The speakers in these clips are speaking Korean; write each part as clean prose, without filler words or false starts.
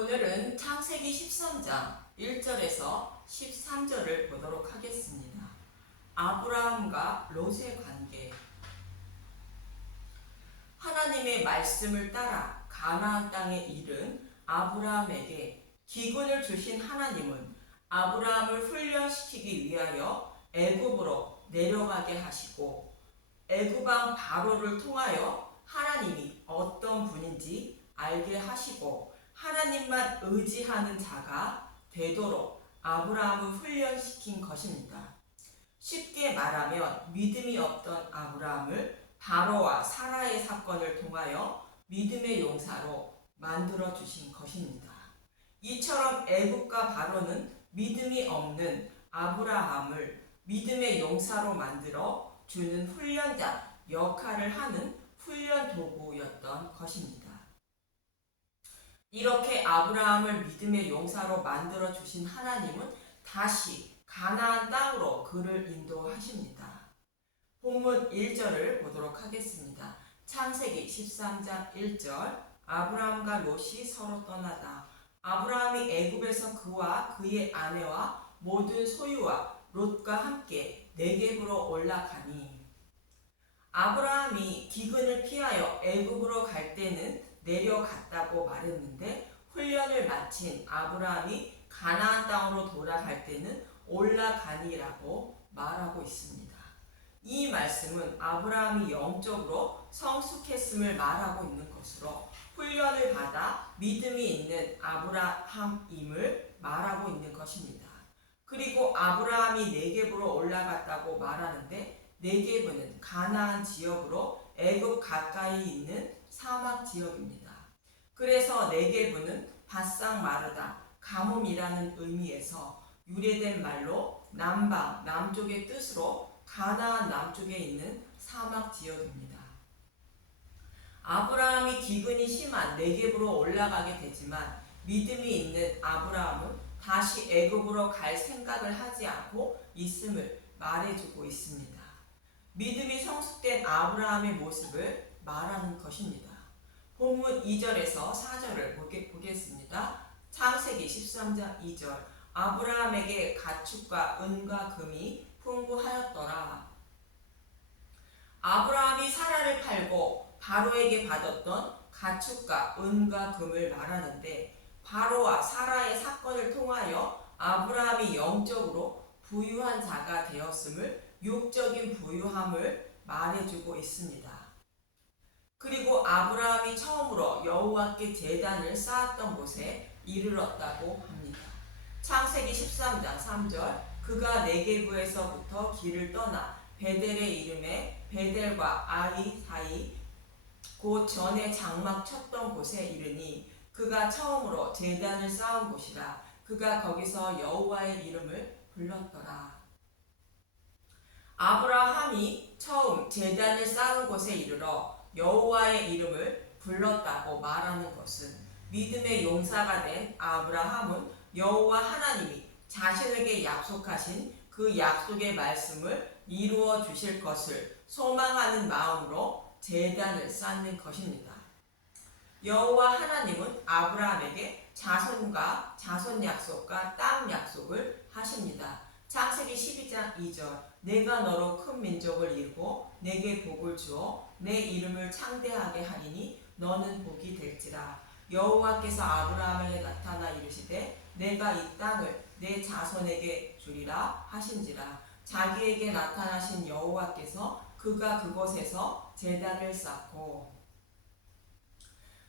오늘은 창세기 13장 1절에서 13절을 보도록 하겠습니다. 아브라함과 롯의 관계. 하나님의 말씀을 따라 가나안 땅에 이른 아브라함에게 기근을 주신 하나님은 아브라함을 훈련시키기 위하여 애굽으로 내려가게 하시고 애굽왕 바로를 통하여 하나님이 어떤 분인지 알게 하시고 하나님만 의지하는 자가 되도록 아브라함을 훈련시킨 것입니다. 쉽게 말하면 믿음이 없던 아브라함을 바로와 사라의 사건을 통하여 믿음의 용사로 만들어 주신 것입니다. 이처럼 애굽과 바로는 믿음이 없는 아브라함을 믿음의 용사로 만들어 주는 훈련자 역할을 하는 훈련 도구였던 것입니다. 이렇게 아브라함을 믿음의 용사로 만들어 주신 하나님은 다시 가나안 땅으로 그를 인도하십니다. 본문 1절을 보도록 하겠습니다. 창세기 13장 1절. 아브라함과 롯이 서로 떠나다 아브라함이 애굽에서 그와 그의 아내와 모든 소유와 롯과 함께 네겝으로 올라가니. 아브라함이 기근을 피하여 애굽으로 갈 때는 내려갔다고 말했는데 훈련을 마친 아브라함이 가나안 땅으로 돌아갈 때는 올라가니라고 말하고 있습니다. 이 말씀은 아브라함이 영적으로 성숙했음을 말하고 있는 것으로 훈련을 받아 믿음이 있는 아브라함임을 말하고 있는 것입니다. 그리고 아브라함이 네겝으로 올라갔다고 말하는데 네겝은 가나안 지역으로 애굽 가까이 있는 사막 지역입니다. 그래서 네겝은 바싹 마르다, 가뭄이라는 의미에서 유래된 말로 남방, 남쪽의 뜻으로 가나안 남쪽에 있는 사막 지역입니다. 아브라함이 기근이 심한 네겝으로 올라가게 되지만 믿음이 있는 아브라함은 다시 애굽으로 갈 생각을 하지 않고 있음을 말해주고 있습니다. 믿음이 성숙된 아브라함의 모습을 말하는 것입니다. 본문 2절에서 4절을 보겠습니다. 창세기 13장 2절. 아브라함에게 가축과 은과 금이 풍부하였더라. 아브라함이 사라를 팔고 바로에게 받았던 가축과 은과 금을 말하는데 바로와 사라의 사건을 통하여 아브라함이 영적으로 부유한 자가 되었음을, 육적인 부유함을 말해주고 있습니다. 그리고 아브라함이 처음으로 여호와께 제단을 쌓았던 곳에 이르렀다고 합니다. 창세기 13장 3절. 그가 네겝에서부터 길을 떠나 베델의 이름에 베델과 아이 사이 곧 전에 장막 쳤던 곳에 이르니 그가 처음으로 제단을 쌓은 곳이라. 그가 거기서 여호와의 이름을 불렀더라. 아브라함이 처음 제단을 쌓은 곳에 이르러 여호와의 이름을 불렀다고 말하는 것은 믿음의 용사가 된 아브라함은 여호와 하나님이 자신에게 약속하신 그 약속의 말씀을 이루어 주실 것을 소망하는 마음으로 제단을 쌓는 것입니다. 여호와 하나님은 아브라함에게 자손과 자손 약속과 땅 약속을 하십니다. 창세기 12장 2절. 내가 너로 큰 민족을 이루고 내게 복을 주어 내 이름을 창대하게 하리니 너는 복이 될지라. 여호와께서 아브라함에게 나타나 이르시되 내가 이 땅을 내 자손에게 주리라 하신지라. 자기에게 나타나신 여호와께서 그가 그곳에서 제단을 쌓고.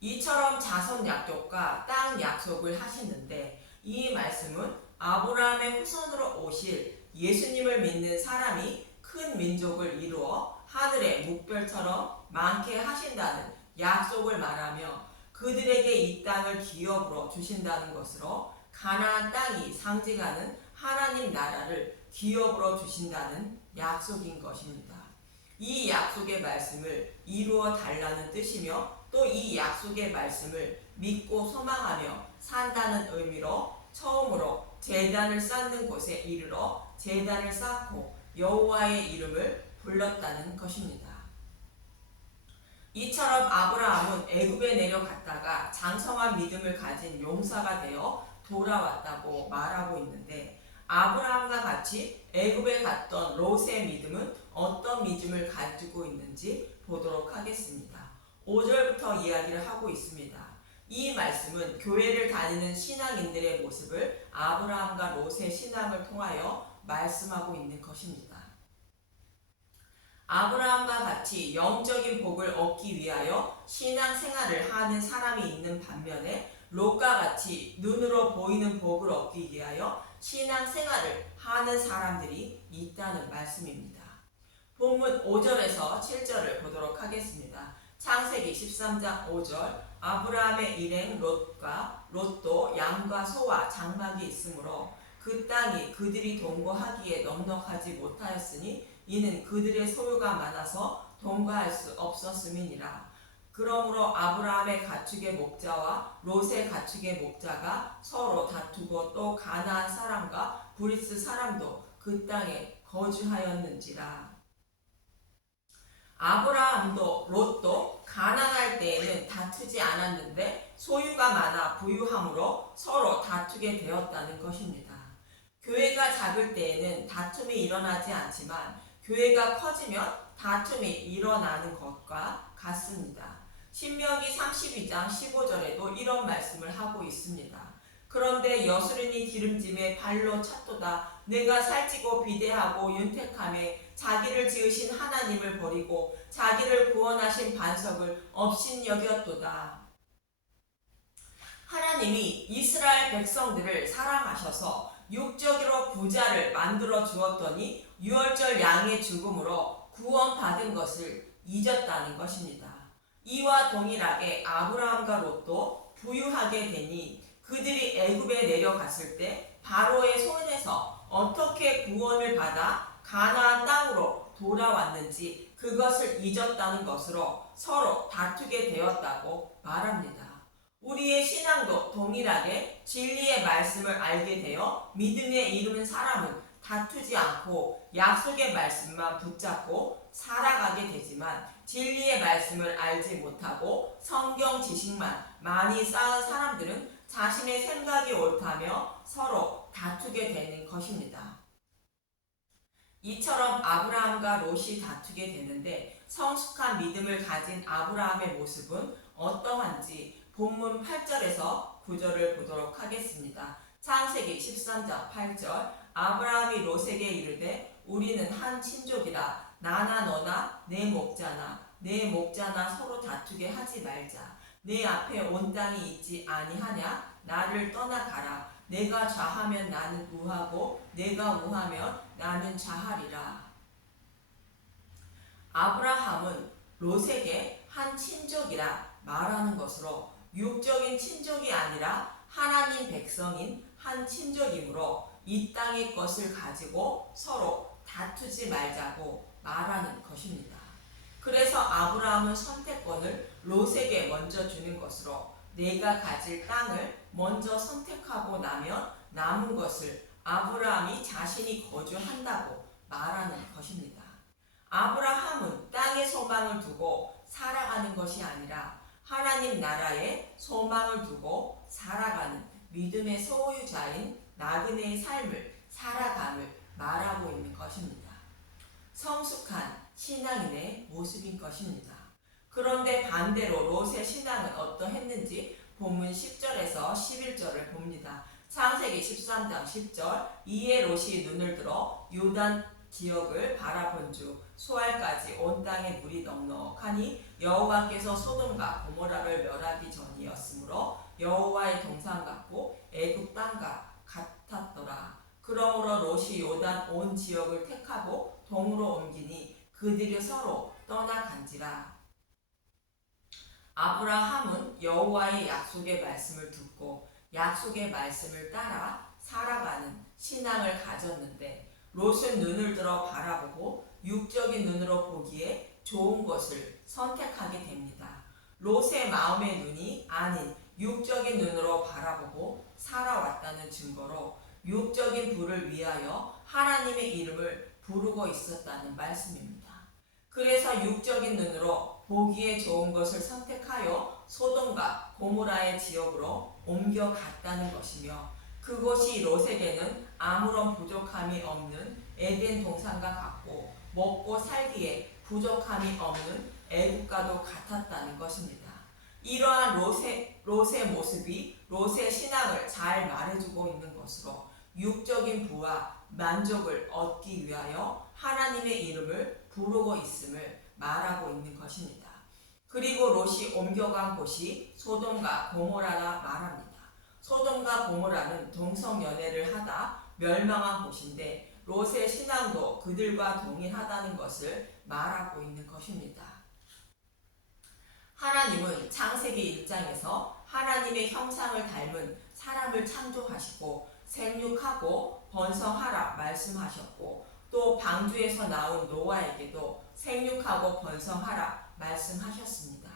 이처럼 자손 약속과 땅 약속을 하시는데 이 말씀은 아브라함의 후손으로 오실 예수님을 믿는 사람이 큰 민족을 이루어 하늘의 묵별처럼 많게 하신다는 약속을 말하며 그들에게 이 땅을 기업으로 주신다는 것으로 가나안 땅이 상징하는 하나님 나라를 기업으로 주신다는 약속인 것입니다. 이 약속의 말씀을 이루어 달라는 뜻이며 또 이 약속의 말씀을 믿고 소망하며 산다는 의미로 처음으로 제단을 쌓는 곳에 이르러 제단을 쌓고 여호와의 이름을 불렀다는 것입니다. 이처럼 아브라함은 애굽에 내려갔다가 장성한 믿음을 가진 용사가 되어 돌아왔다고 말하고 있는데, 아브라함과 같이 애굽에 갔던 롯의 믿음은 어떤 믿음을 가지고 있는지 보도록 하겠습니다. 5절부터 이야기를 하고 있습니다. 이 말씀은 교회를 다니는 신앙인들의 모습을 아브라함과 롯의 신앙을 통하여 말씀하고 있는 것입니다. 아브라함과 같이 영적인 복을 얻기 위하여 신앙생활을 하는 사람이 있는 반면에 롯과 같이 눈으로 보이는 복을 얻기 위하여 신앙생활을 하는 사람들이 있다는 말씀입니다. 본문 5절에서 7절을 보도록 하겠습니다. 창세기 13장 5절. 아브라함의 일행 롯도 양과 소와 장막이 있으므로 그 땅이 그들이 동거하기에 넉넉하지 못하였으니 이는 그들의 소유가 많아서 동거할 수 없었음이니라. 그러므로 아브라함의 가축의 목자와 롯의 가축의 목자가 서로 다투고 또 가나안 사람과 브리스 사람도 그 땅에 거주하였는지라. 아브라함도 롯도 가난할 때에는 다투지 않았는데 소유가 많아 부유함으로 서로 다투게 되었다는 것입니다. 교회가 작을 때에는 다툼이 일어나지 않지만 교회가 커지면 다툼이 일어나는 것과 같습니다. 신명기 32장 15절에도 이런 말씀을 하고 있습니다. 그런데 여수린이 기름짐에 발로 찼도다. 내가 살찌고 비대하고 윤택함에 자기를 지으신 하나님을 버리고 자기를 구원하신 반석을 업신여겼도다. 하나님이 이스라엘 백성들을 사랑하셔서 육적으로 부자를 만들어 주었더니 유월절 양의 죽음으로 구원받은 것을 잊었다는 것입니다. 이와 동일하게 아브라함과 롯도 부유하게 되니 그들이 애굽에 내려갔을 때 바로의 손에서 어떻게 구원을 받아 가나안 땅으로 돌아왔는지 그것을 잊었다는 것으로 서로 다투게 되었다고 말합니다. 우리의 신앙도 동일하게 진리의 말씀을 알게 되어 믿음에 이르는 사람은 다투지 않고 약속의 말씀만 붙잡고 살아가게 되지만, 진리의 말씀을 알지 못하고 성경 지식만 많이 쌓은 사람들은 자신의 생각이 옳다며 서로 다투게 되는 것입니다. 이처럼 아브라함과 롯이 다투게 되는데, 성숙한 믿음을 가진 아브라함의 모습은 어떠한지 본문 8절에서 9절을 보도록 하겠습니다. 창세기 13장 8절. 아브라함이 롯에게 이르되 우리는 한 친족이라. 나나 너나 내 목자나 서로 다투게 하지 말자. 내 앞에 온 땅이 있지 아니하냐? 나를 떠나가라. 내가 좌하면 나는 우하고 내가 우하면 나는 좌하리라. 아브라함은 롯에게 한 친족이라 말하는 것으로 육적인 친족이 아니라 하나님 백성인 한 친족이므로 이 땅의 것을 가지고 서로 다투지 말자고 말하는 것입니다. 그래서 아브라함은 선택권을 롯에게 먼저 주는 것으로 내가 가질 땅을 먼저 선택하고 나면 남은 것을 아브라함이 자신이 거주한다고 말하는 것입니다. 아브라함은 땅에 소망을 두고 살아가는 것이 아니라 하나님 나라에 소망을 두고 살아가는 믿음의 소유자인 나그네의 삶을 살아감을 말하고 있는 것입니다. 성숙한 신앙인의 모습인 것입니다. 그런데 반대로 롯의 신앙은 어떠했는지 본문 10절에서 11절을 봅니다. 창세기 13장 10절. 이에 롯이 눈을 들어 요단 지역을 바라본 주 소알까지 온 땅에 물이 넉넉하니 여호와께서 소돔과 고모라를 멸하기 전이었으므로 여호와의 동산 같고 애굽 땅과 같았더라. 그러므로 롯이 요단 온 지역을 택하고 동으로 옮기니 그들이 서로 떠나간지라. 아브라함은 여호와의 약속의 말씀을 듣고 약속의 말씀을 따라 살아가는 신앙을 가졌는데, 롯은 눈을 들어 바라보고 육적인 눈으로 보기에 좋은 것을 선택하게 됩니다. 롯의 마음의 눈이 아닌 육적인 눈으로 바라보고 살아왔다는 증거로 육적인 부를 위하여 하나님의 이름을 부르고 있었다는 말씀입니다. 그래서 육적인 눈으로 보기에 좋은 것을 선택하여 소돔과 고모라의 지역으로 옮겨갔다는 것이며, 그곳이 롯에게는 아무런 부족함이 없는 에덴 동산과 같고 먹고 살기에 부족함이 없는 애국과도 같았다는 것입니다. 이러한 롯의 모습이 롯의 신앙을 잘 말해주고 있는 것으로, 육적인 부와 만족을 얻기 위하여 하나님의 이름을 부르고 있음을 말하고 있는 것입니다. 그리고 롯이 옮겨간 곳이 소돔과 고모라라 말합니다. 소돔과 고모라는 동성연애를 하다 멸망한 곳인데, 롯의 신앙도 그들과 동일하다는 것을 말하고 있는 것입니다. 하나님은 창세기 1장에서 하나님의 형상을 닮은 사람을 창조하시고 생육하고 번성하라 말씀하셨고, 또 방주에서 나온 노아에게도 생육하고 번성하라 말씀하셨습니다.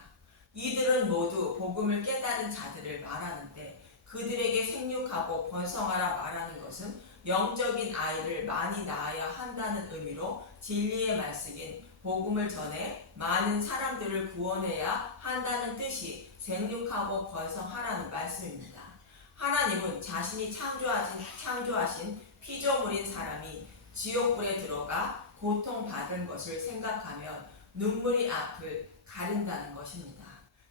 이들은 모두 복음을 깨달은 자들을 말하는데, 그들에게 생육하고 번성하라 말하는 것은 영적인 아이를 많이 낳아야 한다는 의미로 진리의 말씀인 복음을 전해 많은 사람들을 구원해야 한다는 뜻이 생육하고 번성하라는 말씀입니다. 하나님은 자신이 창조하신 피조물인 사람이 지옥불에 들어가 고통받은 것을 생각하면 눈물이 앞을 가린다는 것입니다.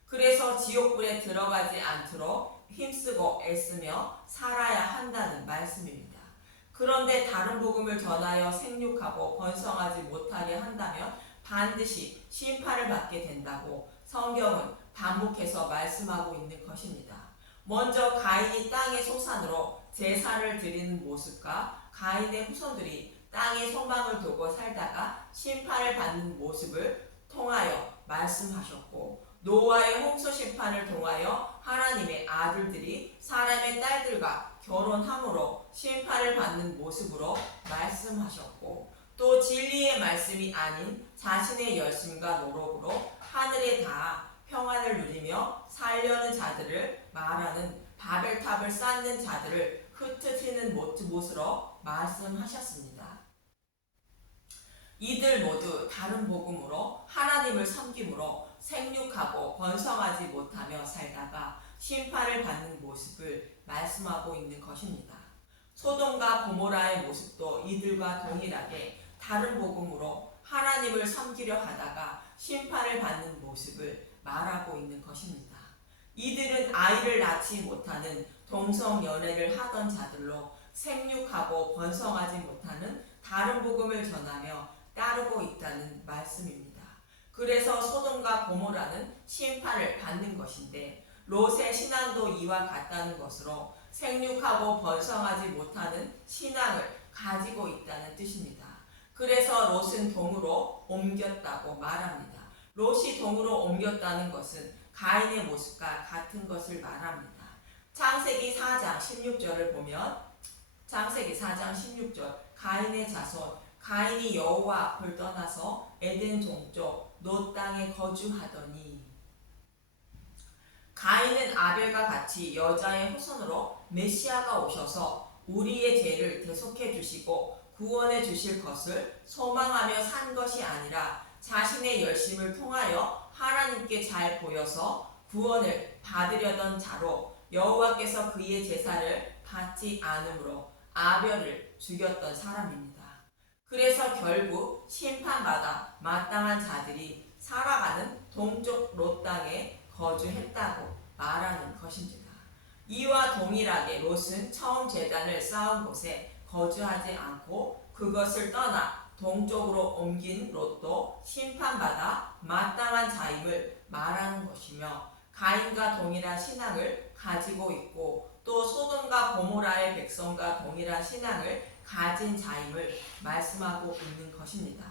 그래서 지옥불에 들어가지 않도록 힘쓰고 애쓰며 살아야 한다는 말씀입니다. 그런데 다른 복음을 전하여 생육하고 번성하지 못하게 한다면 반드시 심판을 받게 된다고 성경은 반복해서 말씀하고 있는 것입니다. 먼저 가인이 땅의 소산으로 제사를 드리는 모습과 가인의 후손들이 땅에 소망을 두고 살다가 심판을 받는 모습을 통하여 말씀하셨고, 노아의 홍수 심판을 통하여 하나님의 아들들이 사람의 딸들과 결혼함으로 심판을 받는 모습으로 말씀하셨고, 또 진리의 말씀이 아닌 자신의 열심과 노력으로 하늘에 닿아 평안을 누리며 살려는 자들을 말하는 바벨탑을 쌓는 자들을 흩트히는 못으로 말씀하셨습니다. 이들 모두 다른 복음으로 하나님을 섬김으로 생육하고 번성하지 못하며 살다가 심판을 받는 모습을 말씀하고 있는 것입니다. 소돔과 고모라의 모습도 이들과 동일하게 다른 복음으로 하나님을 섬기려 하다가 심판을 받는 모습을 말하고 있는 것입니다. 이들은 아이를 낳지 못하는 동성연애를 하던 자들로 생육하고 번성하지 못하는 다른 복음을 전하며 따르고 있다는 말씀입니다. 그래서 소돔과 고모라는 심판을 받는 것인데, 롯의 신앙도 이와 같다는 것으로 생육하고 번성하지 못하는 신앙을 가지고 있다는 뜻입니다. 그래서 롯은 동으로 옮겼다고 말합니다. 롯이 동으로 옮겼다는 것은 가인의 모습과 같은 것을 말합니다. 창세기 4장 16절을 보면, 창세기 4장 16절, 가인의 자손 가인이 여호와 앞을 떠나서 에덴 동쪽 롯 땅에 거주하더니, 가인은 아벨과 같이 여자의 후손으로 메시아가 오셔서 우리의 죄를 대속해 주시고 구원해 주실 것을 소망하며 산 것이 아니라, 자신의 열심을 통하여 하나님께 잘 보여서 구원을 받으려던 자로 여호와께서 그의 제사를 받지 않으므로 아벨을 죽였던 사람입니다. 그래서 결국 심판받아 마땅한 자들이 살아가는 동쪽 롯 땅에 거주했다고 말하는 것입니다. 이와 동일하게 롯은 처음 제단을 쌓은 곳에 거주하지 않고 그것을 떠나 동쪽으로 옮긴 롯도 심판받아 마땅한 자임을 말하는 것이며, 가인과 동일한 신앙을 가지고 있고 또 소돔과 고모라의 백성과 동일한 신앙을 가진 자임을 말씀하고 있는 것입니다.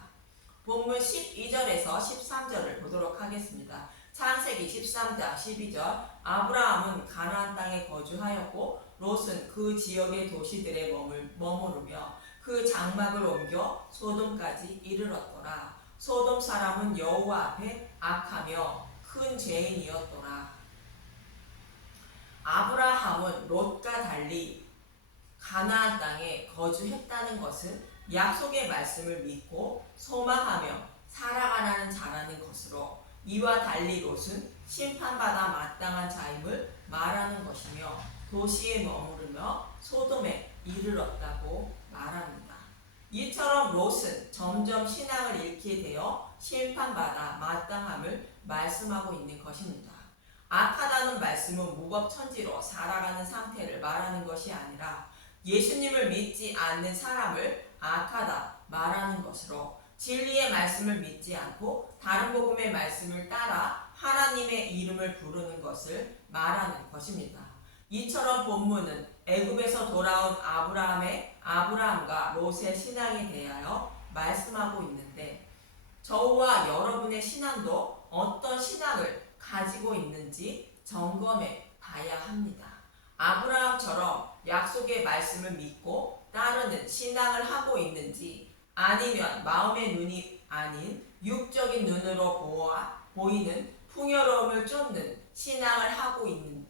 본문 12절에서 13절을 보도록 하겠습니다. 창세기 13장 12절, 아브라함은 가나안 땅에 거주하였고 롯은 그 지역의 도시들에 머무르며 그 장막을 옮겨 소돔까지 이르렀더라. 소돔 사람은 여호와 앞에 악하며 큰 죄인이었더라. 아브라함은 롯과 달리 가나안 땅에 거주했다는 것은 약속의 말씀을 믿고 소망하며 살아가는 이와 달리 롯은 심판받아 마땅한 자임을 말하는 것이며 도시에 머무르며 소돔에 이르렀다고 말합니다. 이처럼 롯은 점점 신앙을 잃게 되어 심판받아 마땅함을 말씀하고 있는 것입니다. 악하다는 말씀은 무법천지로 살아가는 상태를 말하는 것이 아니라 예수님을 믿지 않는 사람을 악하다 말하는 것으로 진리의 말씀을 믿지 않고 다른 복음의 말씀을 따라 하나님의 이름을 부르는 것을 말하는 것입니다. 이처럼 본문은 애굽에서 돌아온 아브라함과 롯의 신앙에 대하여 말씀하고 있는데 저와 여러분의 신앙도 어떤 신앙을 가지고 있는지 점검해 봐야 합니다. 아브라함처럼 약속의 말씀을 믿고 따르는 신앙을 하고 있는지 아니면 마음의 눈이 아닌 육적인 눈으로 보이는 풍요로움을 쫓는 신앙을 하고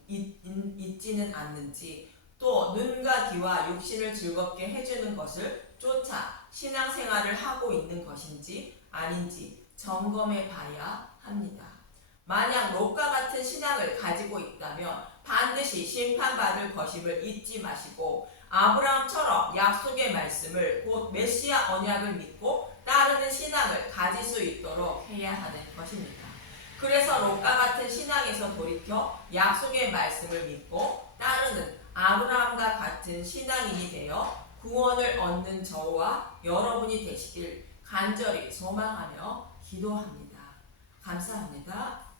있지는 않는지 또 눈과 귀와 육신을 즐겁게 해주는 것을 쫓아 신앙생활을 하고 있는 것인지 아닌지 점검해 봐야 합니다. 만약 롯과 같은 신앙을 가지고 있다면 반드시 심판받을 것임을 잊지 마시고 아브라함처럼 약속의 말씀을 곧 메시아 언약을 믿고 따르는 신앙을 가질 수 있도록 해야 하는 것입니다. 그래서 롯과 같은 신앙에서 돌이켜 약속의 말씀을 믿고 따르는 아브라함과 같은 신앙인이 되어 구원을 얻는 저와 여러분이 되시길 간절히 소망하며 기도합니다. 감사합니다.